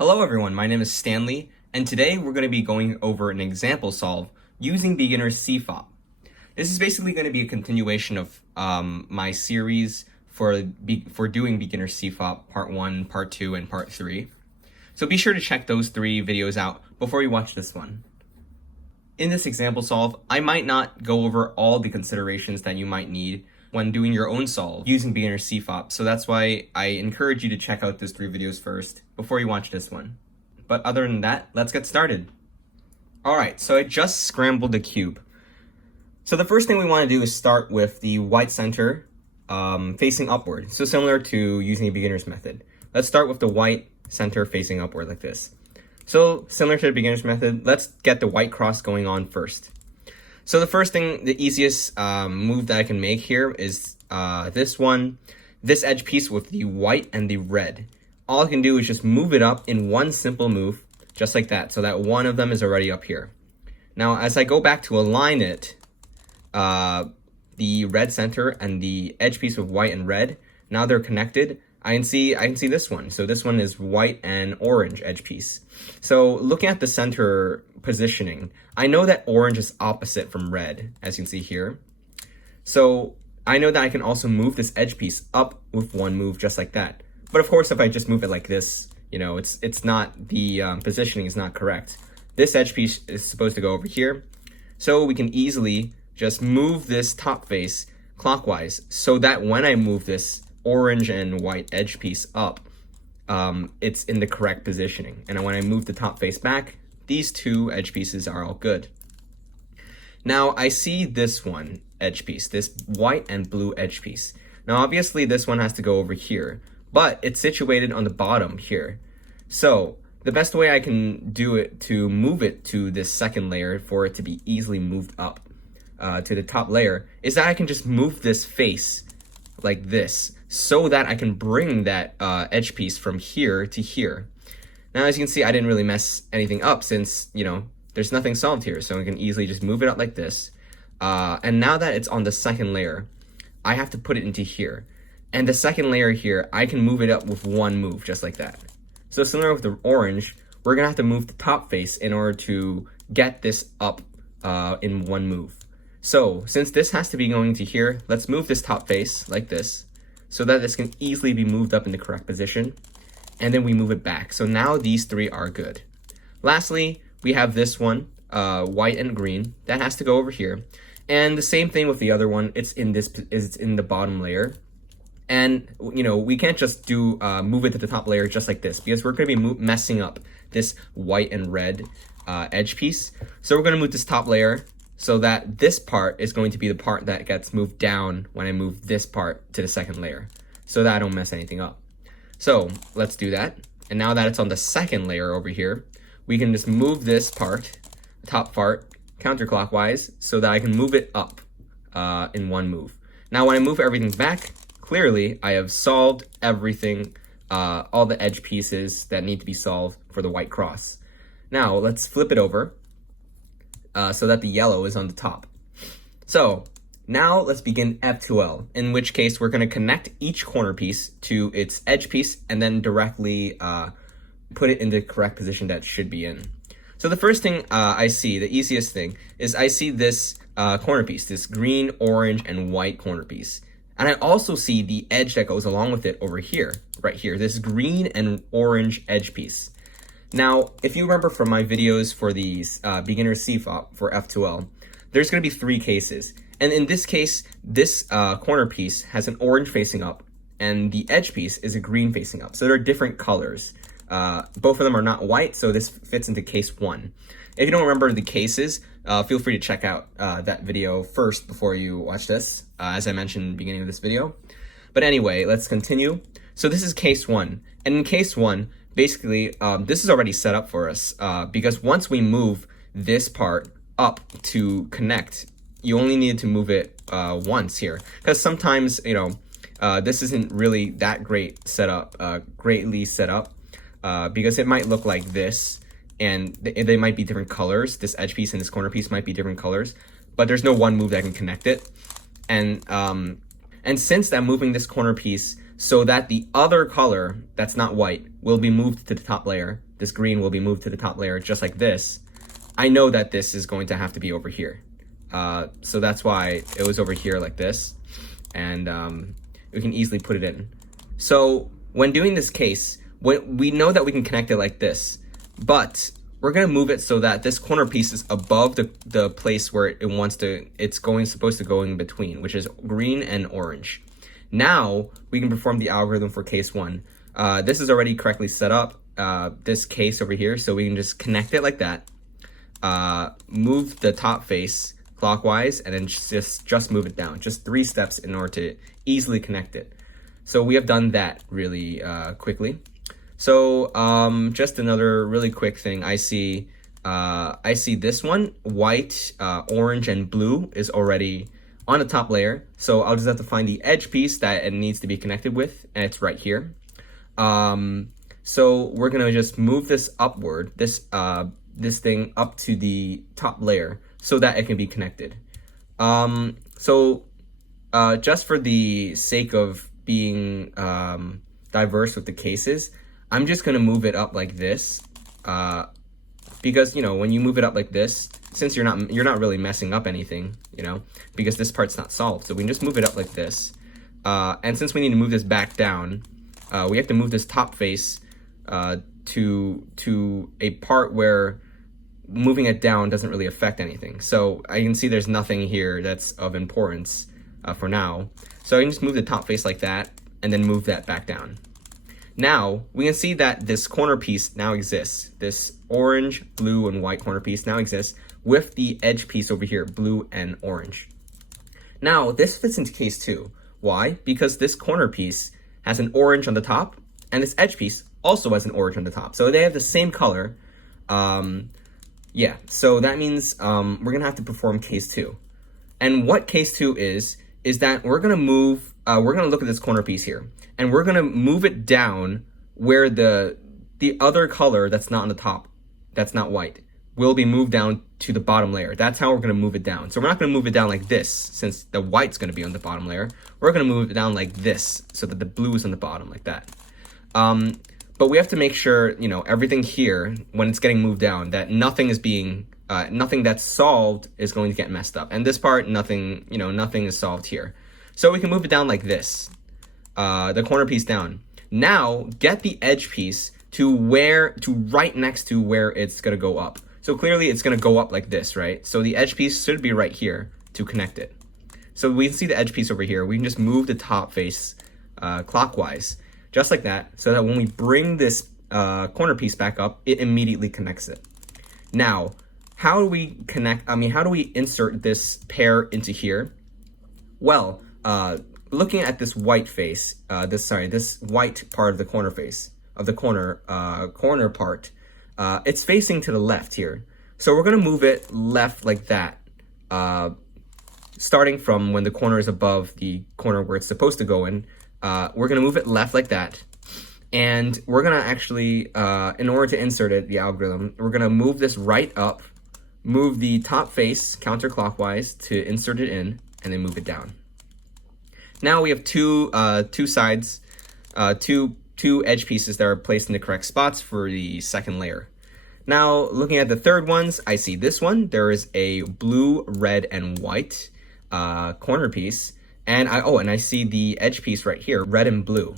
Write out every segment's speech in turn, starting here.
Hello everyone, my name is Stanley, and today we're going to be going over an example solve using beginner CFOP. This is basically going to be a continuation of my series for doing beginner CFOP part 1, part 2, and part 3. So be sure to check those 3 videos out before you watch this one. In this example solve, I might not go over all the considerations that you might need when doing your own solve using beginner CFOP, so that's why I encourage you to check out those 3 videos first before you watch this one. But other than that, let's get started. Alright, so I just scrambled the cube. So the first thing we want to do is start with the white center facing upward, so similar to using a beginner's method. Let's start with the white center facing upward like this. So similar to the beginner's method, let's get the white cross going on first. So the first thing, the easiest move that I can make here is this edge piece with the white and the red. All I can do is just move it up in one simple move, just like that, so that one of them is already up here. Now, as I go back to align it, the red center and the edge piece with white and red, now they're connected. I can see this one. So this one is white and orange edge piece. So looking at the center positioning, I know that orange is opposite from red, as you can see here. So I know that I can also move this edge piece up with one move just like that. But of course, if I just move it like this, you know, it's not, the positioning is not correct. This edge piece is supposed to go over here. So we can easily just move this top face clockwise so that when I move this orange and white edge piece up, it's in the correct positioning. And when I move the top face back, these 2 edge pieces are all good. Now I see this one edge piece, this white and blue edge piece. Now obviously this one has to go over here, but it's situated on the bottom here. So the best way I can do it to move it to this second layer for it to be easily moved up to the top layer is that I can just move this face like this so that I can bring that edge piece from here to here. Now, as you can see, I didn't really mess anything up since, you know, there's nothing solved here. So I can easily just move it up like this. And now that it's on the second layer, I have to put it into here. And the second layer here, I can move it up with one move, just like that. So similar with the orange, we're gonna have to move the top face in order to get this up in one move. So since this has to be going to here, let's move this top face like this so that this can easily be moved up in the correct position. And then we move it back. So now these 3 are good. Lastly, we have this one, white and green, that has to go over here. And the same thing with the other one, it's in the bottom layer. And you know, we can't just do move it to the top layer just like this because we're gonna be messing up this white and red edge piece. So we're gonna move this top layer so that this part is going to be the part that gets moved down when I move this part to the second layer, so that I don't mess anything up. So let's do that. And now that it's on the second layer over here, we can just move this part, top part, counterclockwise so that I can move it up in one move. Now when I move everything back, clearly I have solved everything, all the edge pieces that need to be solved for the white cross. Now let's flip it over so that the yellow is on the top. So now let's begin F2L, in which case we're going to connect each corner piece to its edge piece and then directly put it in the correct position that it should be in. So the first thing I see, the easiest thing, is I see this corner piece, this green, orange, and white corner piece. And I also see the edge that goes along with it over here, right here, this green and orange edge piece. Now, if you remember from my videos for these beginner CFOP for F2L, there's going to be 3 cases. And in this case, this corner piece has an orange facing up, and the edge piece is a green facing up. So they're different colors. Both of them are not white, so this fits into case 1. If you don't remember the cases, feel free to check out that video first before you watch this, as I mentioned in the beginning of this video. But anyway, let's continue. So this is case 1. And in case 1, basically, this is already set up for us because once we move this part up to connect, you only need to move it once here. Because sometimes, you know, this isn't really that great setup, greatly set up, because it might look like this, and they might be different colors. This edge piece and this corner piece might be different colors, but there's no one move that can connect it. And since I'm moving this corner piece so that the other color that's not white will be moved to the top layer, this green will be moved to the top layer just like this, I know that this is going to have to be over here. So that's why it was over here like this, and we can easily put it in. So when doing this case, we know that we can connect it like this, but we're gonna move it so that this corner piece is above the place where it's supposed to go in between, which is green and orange. Now we can perform the algorithm for case 1. This is already correctly set up, this case over here, so we can just connect it like that, move the top face clockwise, and then just move it down. Just 3 steps in order to easily connect it. So we have done that really quickly. So just another really quick thing, I see this one, white, orange, and blue is already on the top layer. So I'll just have to find the edge piece that it needs to be connected with, and it's right here. So we're gonna just move this upward, this thing up to the top layer so that it can be connected. Just for the sake of being diverse with the cases, I'm just gonna move it up like this, because when you move it up like this, since you're not really messing up anything, because this part's not solved, so we can just move it up like this. And since we need to move this back down, we have to move this top face to a part where moving it down doesn't really affect anything. So I can see there's nothing here that's of importance for now. So I can just move the top face like that and then move that back down. Now we can see that this corner piece now exists. This orange, blue, and white corner piece now exists with the edge piece over here, blue and orange. Now this fits into case 2. Why? Because this corner piece has an orange on the top, and this edge piece also has an orange on the top. So they have the same color. Yeah, so that means we're gonna have to perform case 2. And what case 2 is that we're gonna look at this corner piece here, and we're gonna move it down where the other color that's not on the top, that's not white, will be moved down to the bottom layer. That's how we're gonna move it down. So we're not gonna move it down like this, since the white's gonna be on the bottom layer. We're gonna move it down like this, so that the blue is on the bottom, like that. But we have to make sure, everything here, when it's getting moved down, that nothing that's solved is going to get messed up. And this part, nothing is solved here. So we can move it down like this, the corner piece down. Now, get the edge piece to right next to where it's gonna go up. So clearly it's gonna go up like this, right? So the edge piece should be right here to connect it. So we can see the edge piece over here. We can just move the top face clockwise, just like that, so that when we bring this corner piece back up, it immediately connects it. Now, how do we insert this pair into here? Well, looking at this white face, this white part of the corner face, of the corner part, it's facing to the left here. So we're gonna move it left like that, starting from when the corner is above the corner where it's supposed to go in. We're gonna move it left like that, and we're gonna actually, in order to insert it, the algorithm, we're gonna move this right up, move the top face counterclockwise to insert it in, and then move it down. Now we have two sides, two edge pieces that are placed in the correct spots for the second layer. Now, looking at the third ones, I see this one. There is a blue, red, and white corner piece. And I see the edge piece right here, red and blue.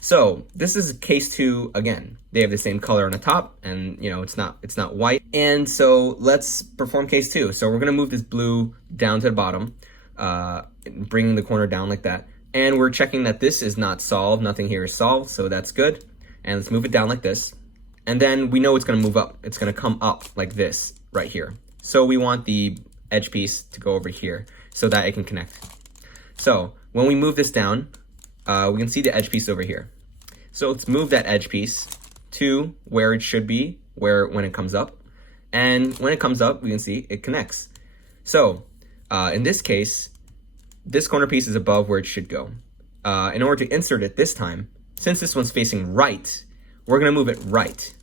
So this is case 2 again. They have the same color on the top, and it's not white. And so let's perform case 2. So we're gonna move this blue down to the bottom, bringing the corner down like that. And we're checking that this is not solved. Nothing here is solved, so that's good. And let's move it down like this. And then we know it's gonna move up. It's gonna come up like this right here. So we want the edge piece to go over here so that it can connect. So when we move this down, we can see the edge piece over here. So let's move that edge piece to where it should be, when it comes up. And when it comes up, we can see it connects. So in this case, this corner piece is above where it should go. In order to insert it this time, since this one's facing right, we're gonna move it right.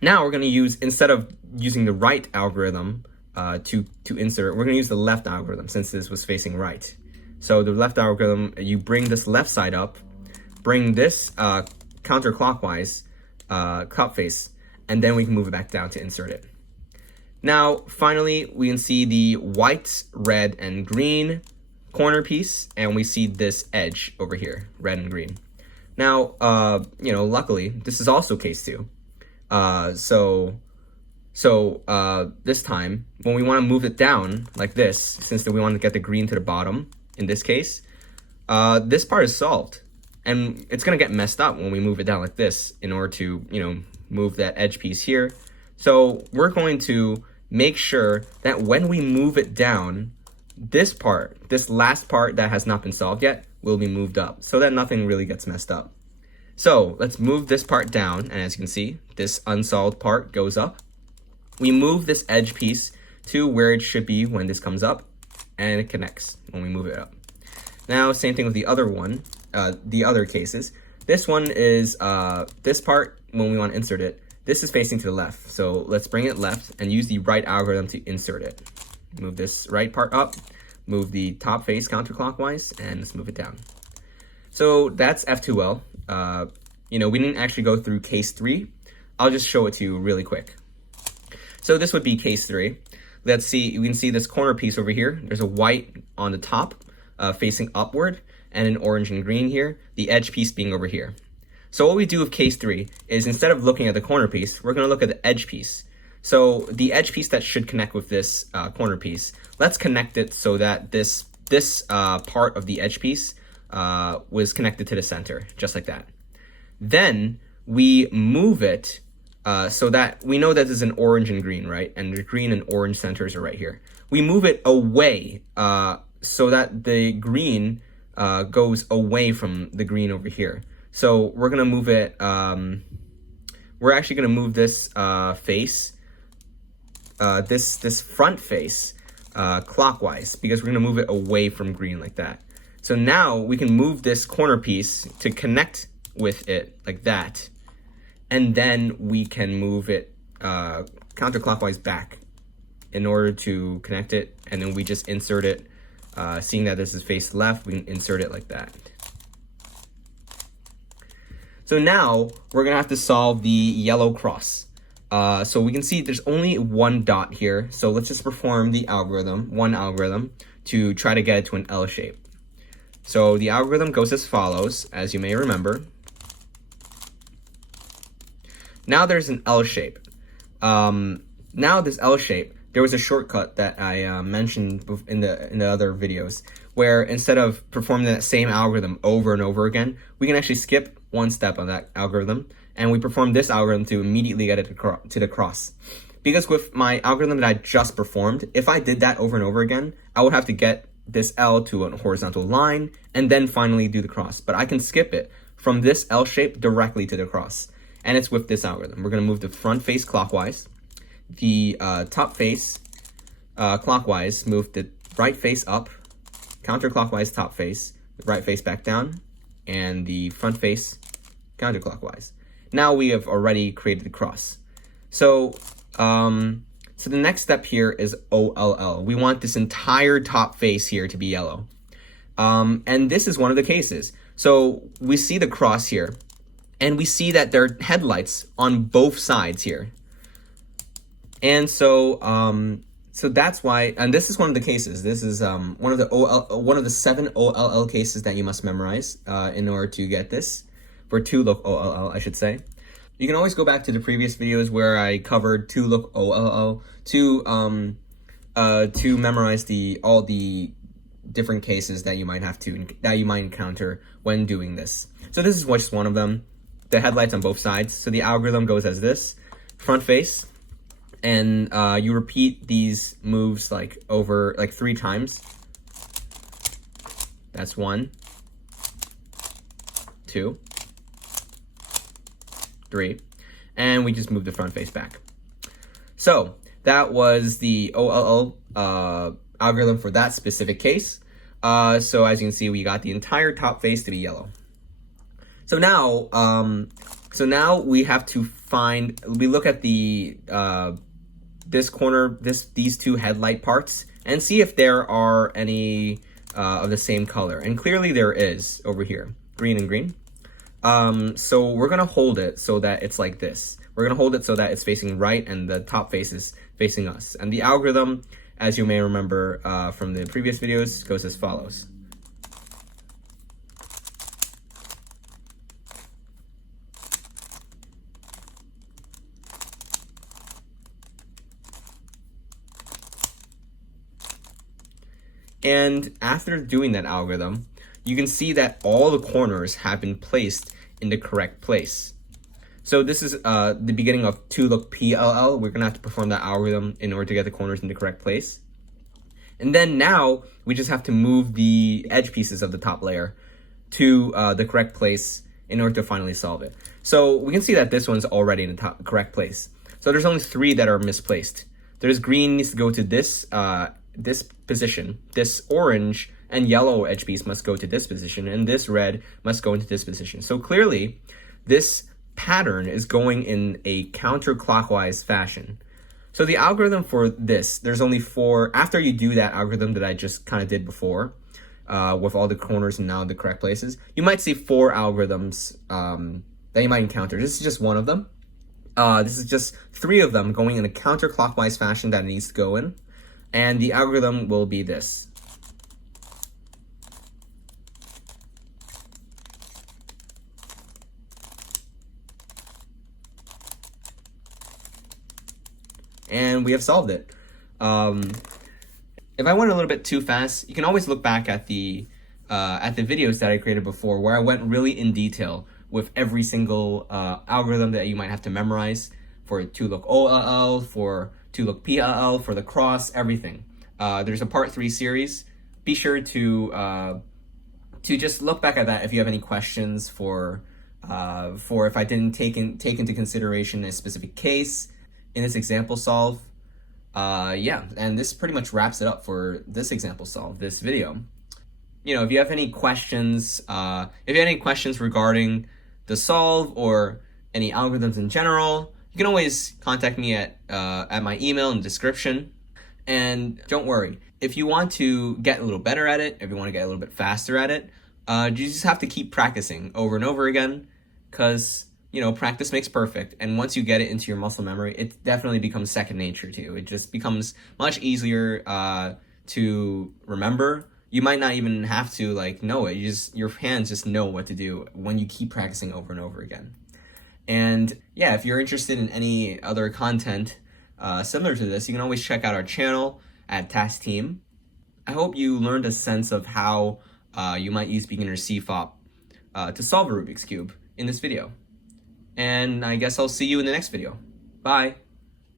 Now we're gonna use, instead of using the right algorithm to insert it, we're gonna use the left algorithm since this was facing right. So the left algorithm, you bring this left side up, bring this counterclockwise, top face, and then we can move it back down to insert it. Now, finally, we can see the white, red, and green corner piece, and we see this edge over here, red and green. Now, luckily, this is also case 2. This time, when we want to move it down like this, since we want to get the green to the bottom, in this case, this part is solved. And it's going to get messed up when we move it down like this in order to, move that edge piece here. So we're going to make sure that when we move it down, this part, this last part that has not been solved yet, will be moved up so that nothing really gets messed up. So let's move this part down, and as you can see, this unsolved part goes up. We move this edge piece to where it should be when this comes up, and it connects when we move it up. Now, same thing with the other one, the other cases. This one is this part, when we want to insert it, this is facing to the left. So let's bring it left and use the right algorithm to insert it. Move this right part up, move the top face counterclockwise, and let's move it down. So that's F2L. We didn't actually go through case 3. I'll just show it to you really quick. So this would be case 3. Let's see, we can see this corner piece over here. There's a white on the top facing upward, and an orange and green here, the edge piece being over here. So what we do with case 3 is, instead of looking at the corner piece, we're going to look at the edge piece. So the edge piece that should connect with this corner piece, let's connect it so that this part of the edge piece was connected to the center, just like that. Then we move it so that we know that this is an orange and green, right? And the green and orange centers are right here. We move it away so that the green goes away from the green over here. So we're gonna move it, we're actually gonna move this face, this front face clockwise, because we're gonna move it away from green like that. So now we can move this corner piece to connect with it like that, and then we can move it counterclockwise back in order to connect it, and then we just insert it. Seeing that this is face left, we can insert it like that. So now we're gonna have to solve the yellow cross. So we can see there's only one dot here. So let's just perform the algorithm, one algorithm, to try to get it to an L shape. So the algorithm goes as follows, as you may remember. Now there's an L shape. Now this L shape, there was a shortcut that I mentioned in the other videos, where instead of performing that same algorithm over and over again, we can actually skip one step on that algorithm, and we perform this algorithm to immediately get it to the cross. Because with my algorithm that I just performed, if I did that over and over again, I would have to get this L to a horizontal line and then finally do the cross. But I can skip it from this L shape directly to the cross. And it's with this algorithm. We're gonna move the front face clockwise, the top face clockwise, move the right face up, counterclockwise top face, the right face back down, and the front face counterclockwise. Now we have already created the cross. So the next step here is OLL. We want this entire top face here to be yellow. And this is one of the cases. So we see the cross here, and we see that there are headlights on both sides here. And so that's why, and this is one of the cases. This is one of the 7 OLL cases that you must memorize in order to get this, for 2-look OLL, I should say. You can always go back to the previous videos where I covered 2-look OLL to memorize all the different cases that you might encounter when doing this. So this is just one of them. The headlights on both sides. So the algorithm goes as this: front face, and you repeat these moves like 3 times. That's 1, 2, 3, and we just move the front face back. So that was the OLL algorithm for that specific case. So as you can see, we got the entire top face to be yellow. So now we have to we look at the this corner, these 2 headlight parts, and see if there are any of the same color. And clearly there is over here, green and green. So we're gonna hold it so that it's like this. We're gonna hold it so that it's facing right and the top face is facing us. And the algorithm, as you may remember from the previous videos, goes as follows. And after doing that algorithm, you can see that all the corners have been placed in the correct place. So this is the beginning of 2-look PLL. We're gonna have to perform that algorithm in order to get the corners in the correct place. And then now we just have to move the edge pieces of the top layer to the correct place in order to finally solve it. So we can see that this one's already in the correct place. So there's only 3 that are misplaced. There's green needs to go to this this position, this orange and yellow edge piece must go to this position, and this red must go into this position. So clearly, this pattern is going in a counterclockwise fashion. So the algorithm for this, there's only 4, after you do that algorithm that I just kind of did before, with all the corners and now the correct places, you might see 4 algorithms that you might encounter. This is just one of them. This is just 3 of them going in a counterclockwise fashion that it needs to go in. And the algorithm will be this. And we have solved it. If I went a little bit too fast, you can always look back at the videos that I created before, where I went really in detail with every single algorithm that you might have to memorize for 2-look OLL, for 2-look PLL, for the cross, everything. There's a part 3 series. Be sure to just look back at that if you have any questions for if I didn't take into consideration a specific case in this example solve. Yeah, and this pretty much wraps it up for this example solve, this video. You know, if you have any questions, regarding the solve or any algorithms in general, you can always contact me at my email in the description. And don't worry, if you want to get a little better at it, if you want to get a little bit faster at it, you just have to keep practicing over and over again, because, you know, practice makes perfect. And once you get it into your muscle memory, it definitely becomes second nature to you. It just becomes much easier to remember. You might not even have to know it. Your hands just know what to do when you keep practicing over and over again. And yeah, if you're interested in any other content similar to this, you can always check out our channel at Task Team. I hope you learned a sense of how you might use beginner CFOP to solve a Rubik's Cube in this video. And I guess I'll see you in the next video. Bye.